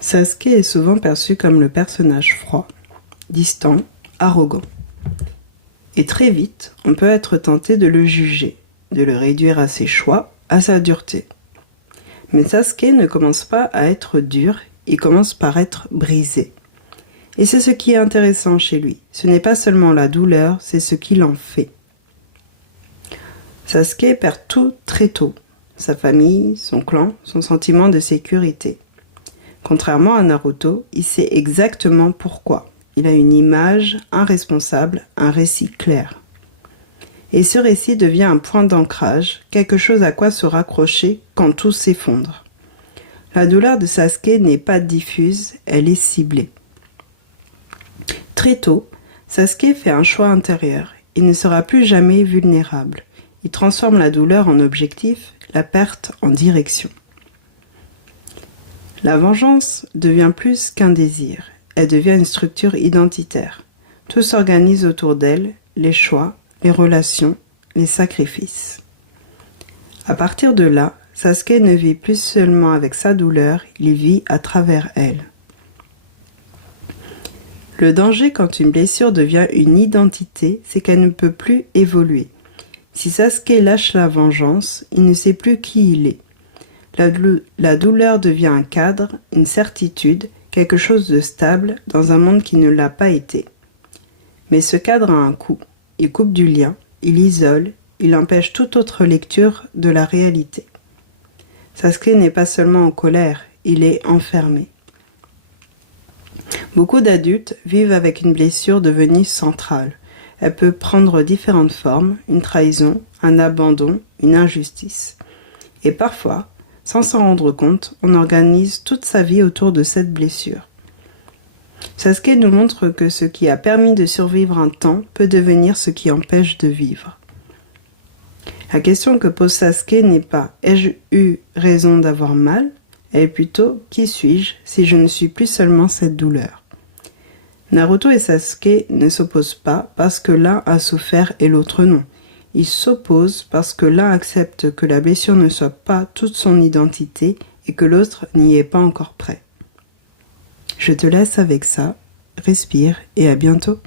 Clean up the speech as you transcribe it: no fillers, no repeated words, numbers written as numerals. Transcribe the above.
Sasuke est souvent perçu comme le personnage froid, distant, arrogant. Et très vite, on peut être tenté de le juger, de le réduire à ses choix, à sa dureté. Mais Sasuke ne commence pas à être dur, il commence par être brisé. Et c'est ce qui est intéressant chez lui. Ce n'est pas seulement la douleur, c'est ce qu'il en fait. Sasuke perd tout très tôt. Sa famille, son clan, son sentiment de sécurité. Contrairement à Naruto, il sait exactement pourquoi. Il a une image, un responsable, un récit clair. Et ce récit devient un point d'ancrage, quelque chose à quoi se raccrocher quand tout s'effondre. La douleur de Sasuke n'est pas diffuse, elle est ciblée. Très tôt, Sasuke fait un choix intérieur. Il ne sera plus jamais vulnérable. Il transforme la douleur en objectif, la perte en direction. La vengeance devient plus qu'un désir. Elle devient une structure identitaire. Tout s'organise autour d'elle, les choix, les relations, les sacrifices. À partir de là, Sasuke ne vit plus seulement avec sa douleur, il vit à travers elle. Le danger quand une blessure devient une identité, c'est qu'elle ne peut plus évoluer. Si Sasuke lâche la vengeance, il ne sait plus qui il est. La douleur devient un cadre, une certitude, quelque chose de stable dans un monde qui ne l'a pas été. Mais ce cadre a un coût. Il coupe du lien, il isole, il empêche toute autre lecture de la réalité. Sasuke n'est pas seulement en colère, il est enfermé. Beaucoup d'adultes vivent avec une blessure devenue centrale. Elle peut prendre différentes formes, une trahison, un abandon, une injustice. Et parfois, sans s'en rendre compte, on organise toute sa vie autour de cette blessure. Sasuke nous montre que ce qui a permis de survivre un temps peut devenir ce qui empêche de vivre. La question que pose Sasuke n'est pas « ai-je eu raison d'avoir mal ?» Elle est plutôt « qui suis-je si je ne suis plus seulement cette douleur ?» Naruto et Sasuke ne s'opposent pas parce que l'un a souffert et l'autre non. Ils s'opposent parce que l'un accepte que la blessure ne soit pas toute son identité et que l'autre n'y est pas encore prêt. Je te laisse avec ça, respire et à bientôt.